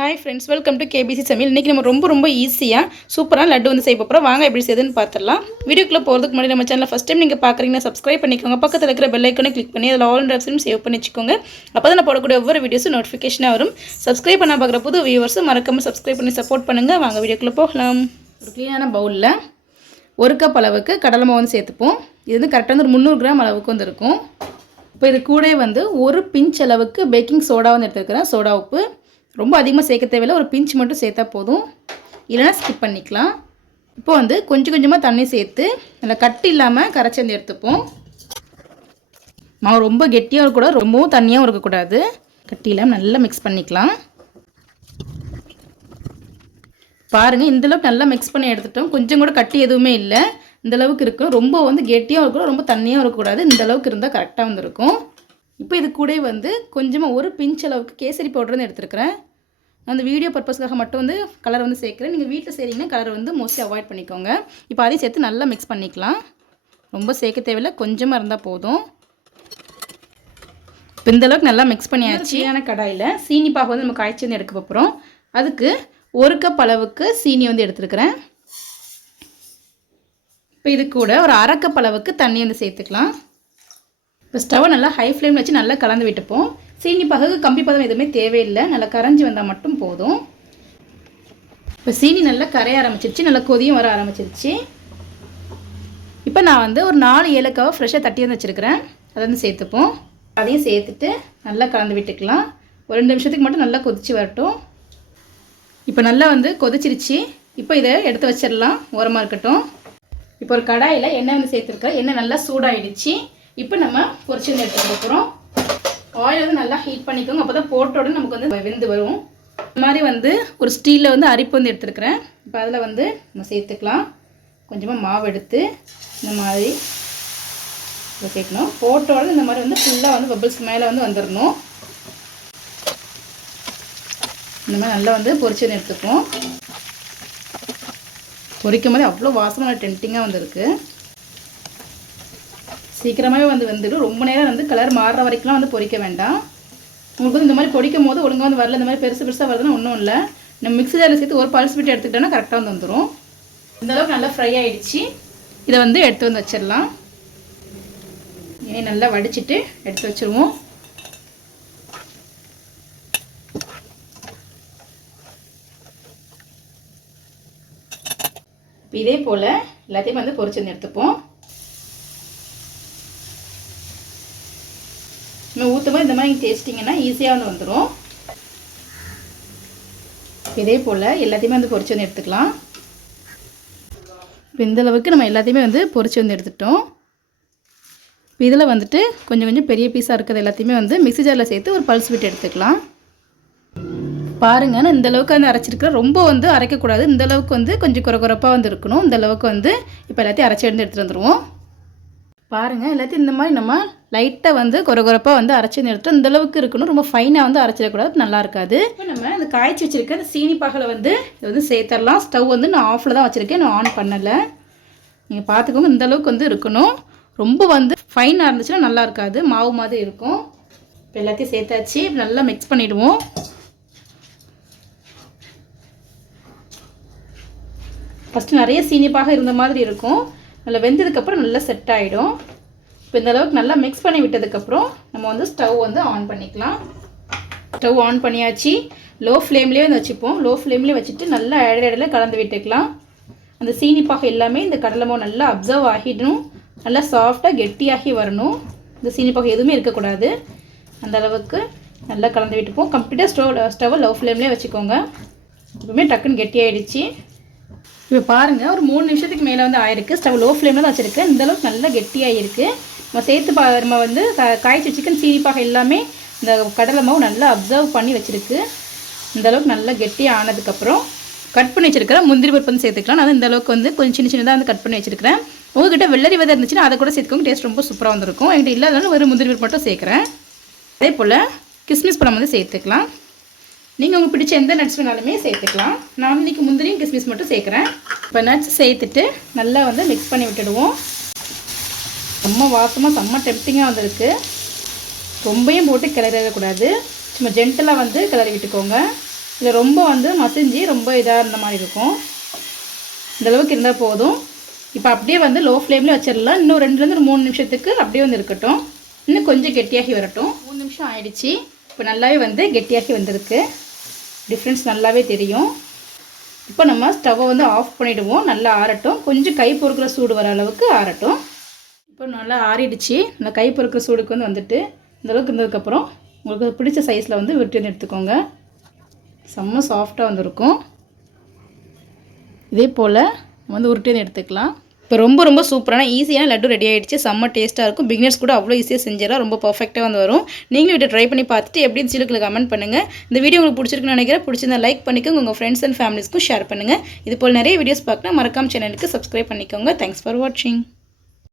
Hi friends welcome to KBC சமையல் இன்றைக்கி நம்ம ரொம்ப ரொம்ப ஈஸியாக சூப்பராக லட்டு வந்து செய்ய போகிறோம் வாங்க எப்படி செய்யுதுன்னு பார்த்துடலாம் வீடியோக்குள்ளே போகிறதுக்கு முன்னாடி நம்ம சேனலில் ஃபஸ்ட் டைம் நீங்கள் பார்க்குறீங்கன்னா சப்ஸ்கிரைப் பண்ணிக்கோங்க. பக்கத்தில் இருக்கிற பெல் ஐக்கனை கிளிக் பண்ணி அதில் ஆல் ஆப்ஷனும் சேவ் பண்ணி வச்சுக்கோங்க. அப்போ தான் நான் போடக்கூடிய ஒவ்வொரு வீடியோஸும் நோட்டிஃபிகேஷனாக வரும். சப்ஸ்கிரைப் பண்ண பார்க்குற புது வியூவர்ஸும் மறக்காமல் சப்ஸ்கிரைப் பண்ணி சப்போர்ட் பண்ணுங்கள் வாங்க வீடியோக்குள்ளே போகலாம். ஒரு க்ளீனான பவுலில் ஒரு கப் அளவுக்கு கடலை மாவு வந்து சேர்த்துப்போம். இது வந்து கரெக்டாக வந்து ஒரு முந்நூறு கிராம் அளவுக்கு வந்து இருக்கும். இப்போ இது கூட வந்து ஒரு பிஞ்ச் அளவுக்கு பேக்கிங் சோடா வந்து எடுத்துருக்கிறேன். சோடா உப்பு ரொம்ப அதிகமாக சேர்க்க தேவையில்லை. ஒரு பிஞ்ச் மட்டும் சேர்த்தா போதும். இல்லைன்னா ஸ்கிப் பண்ணிக்கலாம். இப்போ வந்து கொஞ்சம் கொஞ்சமாக தண்ணி சேர்த்து நல்லா கட்டி இல்லாமல் கரைச்சி வந்து எடுத்துப்போம். மாவு ரொம்ப கெட்டியாக இருக்கக்கூடாது. ரொம்பவும் தண்ணியாகவும் இருக்கக்கூடாது. கட்டி இல்லாமல் நல்லா மிக்ஸ் பண்ணிக்கலாம். பாருங்கள் இந்தளவுக்கு நல்லா மிக்ஸ் பண்ணி எடுத்துட்டோம். கொஞ்சம் கூட கட்டி எதுவுமே இல்லை. இந்த அளவுக்கு இருக்கும். ரொம்ப வந்து கெட்டியாக இருக்கக்கூடாது ரொம்ப தண்ணியாக இருக்கக்கூடாது. இந்த அளவுக்கு இருந்தால் கரெக்டாக வந்துருக்கும். இப்போ இது கூட வந்து கொஞ்சமாக ஒரு பிஞ்ச் அளவுக்கு கேசரி பவுடர் வந்து எடுத்துருக்கிறேன். நான் அந்த வீடியோ பர்பஸ்க்காக மட்டும் வந்து கலர் வந்து சேர்க்குறேன். நீங்கள் வீட்டில் செய்கிறீங்கன்னா கலர் வந்து மோஸ்ட்லி அவாய்ட் பண்ணிக்கோங்க. இப்போ அதையும் சேர்த்து நல்லா மிக்ஸ் பண்ணிக்கலாம். ரொம்ப சேர்க்க தேவையில்லை. கொஞ்சமாக இருந்தால் போதும். இப்போ இந்தளவுக்கு நல்லா மிக்ஸ் பண்ணியாச்சு. ஆனால் கடாயில் சீனி பாகு வந்து நம்ம காய்ச்சி வந்து எடுக்க போகிறோம் அதுக்கு ஒரு கப் அளவுக்கு சீனி வந்து எடுத்துருக்கிறேன். இப்போ இது கூட ஒரு அரைக்கப் அளவுக்கு தண்ணி வந்து சேர்த்துக்கலாம். இப்போ ஸ்டவ்வை நல்லா ஹை ஃப்ளேமில் வச்சு நல்லா கலந்து விட்டுப்போம். சீனி பகுக்கு கம்பி பதம் எதுவுமே தேவையில்லை. நல்லா கரைஞ்சி வந்தால் மட்டும் போதும். இப்போ சீனி நல்லா கரைய ஆரம்பிச்சிருச்சு. நல்லா கொதியும் வர ஆரம்பிச்சிருச்சு. இப்போ நான் வந்து ஒரு நாலு ஏலக்காவை ஃப்ரெஷ்ஷாக தட்டி வந்து வச்சுருக்கிறேன். அதை வந்து சேர்த்துப்போம். அதையும் சேர்த்துட்டு நல்லா கலந்து விட்டுக்கலாம். ஒரு ரெண்டு நிமிஷத்துக்கு மட்டும் நல்லா கொதிச்சு வரட்டும். இப்போ நல்லா வந்து கொதிச்சிருச்சு. இப்போ இதை எடுத்து வச்சிடலாம். ஓரமாக இருக்கட்டும். இப்போ ஒரு கடாயில் எண்ணெய் வந்து சேர்த்துருக்கேன் எண்ணெய் நல்லா சூடாகிடுச்சு இப்போ நம்ம பொரிச்சு எடுத்து கொடுக்குறோம் ஆயில் வந்து நல்லா ஹீட் பண்ணிக்கோங்க. அப்போ தான் போட்ட நமக்கு வந்து வெந்து வரும். இந்த மாதிரி வந்து ஒரு ஸ்டீலில் வந்து அரிப்பு வந்து எடுத்துருக்குறேன். இப்போ அதில் வந்து நம்ம சேர்த்துக்கலாம். கொஞ்சமாக மாவு எடுத்து இந்த மாதிரி சேர்க்கணும். போட்டோட இந்த மாதிரி வந்து ஃபுல்லாக வந்து பபிள்ஸ் மேலே வந்து வந்துடணும் இந்த மாதிரி நல்லா வந்து பொரிச்சு எடுத்துப்போம் பொரிக்கும் போது அவ்வளோ வாசமான டென்ட்டிங்காக வந்திருக்கு. சீக்கிரமாகவே வந்து வந்துடும் ரொம்ப நேரம் வந்து கலர் மாறுற வரைக்கும்லாம் வந்து பொரிக்க வேண்டாம். உங்களுக்கு வந்து இந்த மாதிரி பொரிக்கும் போது ஒழுங்காக வந்து வரல. இந்த மாதிரி பெருசு பெருசாக வருதுன்னா ஒன்றும் இல்லை. நம்ம மிக்ஸி ஜாரில் சேர்த்து ஒரு பல்ஸ் விட்டு எடுத்துக்கிட்டோன்னா கரெக்டாக வந்து வந்துடும் இந்தளவுக்கு நல்லா ஃப்ரை ஆகிடுச்சு இதை வந்து எடுத்து வந்து வச்சிடலாம். இனி நல்லா வடிச்சிட்டு எடுத்து வச்சுருவோம். இதே போல் எல்லாத்தையும் வந்து பொறிச்சு வந்து எடுத்துப்போம். நம்ம ஊற்றும்போது இந்த மாதிரி டேஸ்டிங்கன்னா ஈஸியாக வந்துடும் இதே போல் எல்லாத்தையுமே வந்து பொறிச்சு வந்து எடுத்துக்கலாம். இப்போ இந்தளவுக்கு நம்ம எல்லாத்தையுமே வந்து பொரிச்சு வந்து எடுத்துட்டோம். இப்போ இதில் வந்துட்டு கொஞ்சம் கொஞ்சம் பெரிய பீஸாக இருக்கிறது எல்லாத்தையுமே வந்து மிக்சி ஜாரில் சேர்த்து ஒரு பல்ஸ் விட்டு எடுத்துக்கலாம். பாருங்கள் நான் இந்த அளவுக்கு வந்து அரைச்சிருக்கிறேன் ரொம்ப வந்து அரைக்கக்கூடாது. இந்த அளவுக்கு வந்து கொஞ்சம் குறை குறைப்பாக வந்து இருக்கணும். இந்த அளவுக்கு வந்து இப்போ எல்லாத்தையும் அரைச்சி எடுத்து எடுத்துகிட்டு வந்துடுவோம் பாருங்கள் எல்லாத்தையும் இந்த மாதிரி நம்ம லைட்டாக வந்து குறகுறப்பாக வந்து அரைச்சி நிறுத்தம் இந்த அளவுக்கு இருக்கணும். ரொம்ப ஃபைனாக வந்து அரைச்சிடக்கூடாது. நல்லா இருக்காது. இப்போ நம்ம இந்த காய்ச்சி வச்சுருக்க அந்த சீனி பாகலை வந்து இது வந்து சேர்த்துடலாம். ஸ்டவ் வந்து நான் ஆஃபில் தான் வச்சுருக்கேன். நான் ஆன் பண்ணலை. நீங்கள் பார்த்துக்கோங்க இந்த அளவுக்கு வந்து இருக்கணும். ரொம்ப வந்து ஃபைனாக இருந்துச்சுன்னா நல்லா இருக்காது. மாவு மாதிரி இருக்கும். இப்போ எல்லாத்தையும் சேர்த்தாச்சு. நல்லா மிக்ஸ் பண்ணிவிடுவோம் ஃபஸ்ட்டு நிறைய சீனிப்பாக இருந்த மாதிரி இருக்கும். நல்லா வெந்ததுக்கப்புறம் நல்லா செட் ஆகிடும் இப்போ இந்த அளவுக்கு நல்லா மிக்ஸ் பண்ணி விட்டதுக்கப்புறம் நம்ம வந்து ஸ்டவ் வந்து ஆன் பண்ணிக்கலாம். ஸ்டவ் ஆன் பண்ணியாச்சு. லோ ஃப்ளேம்லேயே வந்து வச்சுப்போம். லோ ஃப்ளேம்லேயே வச்சுட்டு நல்லா இடையில கலந்து விட்டுக்கலாம். அந்த சீனிப்பாக எல்லாமே இந்த கடலை நல்லா அப்சர்வ் ஆகிடணும். நல்லா சாஃப்டாக கெட்டியாகி வரணும். இந்த சீனிப்பாக எதுவுமே இருக்கக்கூடாது. அந்த அளவுக்கு நல்லா கலந்து விட்டுப்போம். கம்ப்ளீட்டாக ஸ்டவ் ஸ்டவ்வை லோ ஃப்ளேம்லேயே வச்சுக்கோங்க. எப்பவுமே டக்குன்னு கெட்டியாயிடுச்சு. இப்போ பாருங்கள் ஒரு மூணு நிமிஷத்துக்கு மேலே வந்து ஆயிருக்கு. ஸ்டவ் லோ ஃப்ளேமில் தான் வச்சுருக்கேன் இந்தளவுக்கு அளவுக்கு நல்லா கெட்டியாகிருக்கு நம்ம சேர்த்து பா நம்ம வந்து க காய்ச்சி சிக்கன் சீரிப்பாக எல்லாமே இந்த கடலை மாவு நல்லா அப்சர்வ் பண்ணி வச்சுருக்கு. இந்தளவுக்கு நல்லா கெட்டியாக ஆனதுக்கப்புறம் கட் பண்ணி வச்சுருக்கிறேன். முந்திரி பருப்பு வந்து சேர்த்துக்கலாம். நான் இந்த அளவுக்கு வந்து கொஞ்சம் சின்ன சின்னதாக வந்து கட் பண்ணி வச்சுருக்கிறேன். உங்ககிட்ட வெள்ளரி விதை இருந்துச்சுன்னா அதை கூட சேர்த்துக்கோங்க. டேஸ்ட் ரொம்ப சூப்பராக வந்திருக்கும். என்கிட்ட இல்லாதனால ஒரு முந்திரி பருப்பு மட்டும் சேர்க்குறேன். அதே போல் கிஸ்மிஸ் பழம் வந்து சேர்த்துக்கலாம். நீங்கள் உங்களுக்கு பிடிச்ச எந்த நட்ஸ் வேணாலுமே சேர்த்துக்கலாம். நான் வந்து இன்றைக்கி முந்திரியும் கிஸ்மிஸ் மட்டும் சேர்க்குறேன். இப்போ நட்ஸ் சேர்த்துட்டு நல்லா வந்து மிக்ஸ் பண்ணி விட்டுடுவோம். செம்ம வாசமாக செம்ம டெம்டிங்காக வந்திருக்கு. ரொம்பையும் போட்டு கிளறிடக்கூடாது. சும்மா ஜென்டலாக வந்து கிளறி விட்டுக்கோங்க. இதில் ரொம்ப வந்து மசிஞ்சு ரொம்ப இதாக இருந்த மாதிரி இருக்கும். இந்தளவுக்கு இருந்தால் போதும். இப்போ அப்படியே வந்து லோ ஃப்ளேமில் வச்சிடலாம். இன்னும் ரெண்டுலேருந்து மூணு நிமிஷத்துக்கு அப்படியே வந்து இருக்கட்டும். இன்னும் கொஞ்சம் கெட்டியாகி வரட்டும். மூணு நிமிஷம் ஆயிடுச்சு. இப்போ நல்லாவே வந்து கெட்டியாகி வந்திருக்கு. டிஃப்ரென்ஸ் நல்லாவே தெரியும். இப்போ நம்ம ஸ்டவ்வை வந்து ஆஃப் பண்ணிவிடுவோம் நல்லா ஆறட்டும். கொஞ்சம் கை பொறுக்கிற சூடு வர அளவுக்கு ஆறட்டும். இப்போ நல்லா ஆறிடுச்சு. இந்த கை பொறுக்கிற சூடுக்கு வந்து வந்துட்டு இந்த அளவுக்கு இருந்ததுக்கப்புறம் உங்களுக்கு பிடிச்ச சைஸில் வந்து விட்டு வந்து எடுத்துக்கோங்க. செம்ம சாஃப்டாக வந்திருக்கும். இதே போல் வந்து உருட்டி எடுத்துக்கலாம். இப்போ ரொம்ப ரொம்ப சூப்பரான ஈஸியான லட்டு ரெடி ஆகிடுச்சு செம்ம டேஸ்ட்டாக இருக்கும். பிகினர்ஸ் கூட அவ்வளோ ஈஸியாக செஞ்சிடலாம். ரொம்ப பர்ஃபெக்டாக வந்து வரும். நீங்களும் இதை ட்ரை பண்ணி பார்த்துட்டு எப்படி சிலுக்கில் கமெண்ட் பண்ணுங்கள் இந்த வீடியோ உங்களுக்கு பிடிச்சிருக்குன்னு நினைக்கிறேன். பிடிச்சிருந்தா லைக் பண்ணிக்கோங்க. உங்கள் ஃப்ரெண்ட்ஸ் அண்ட் ஃபேமிலிஸ்க்கும் ஷேர் பண்ணுங்கள் இது போல் நிறைய வீடியோஸ் பார்க்கணும். மறக்காம சேனலுக்கு சப்ஸ்கிரைப் பண்ணிக்கோங்க. தேங்க்ஸ் ஃபார் வாட்சிங்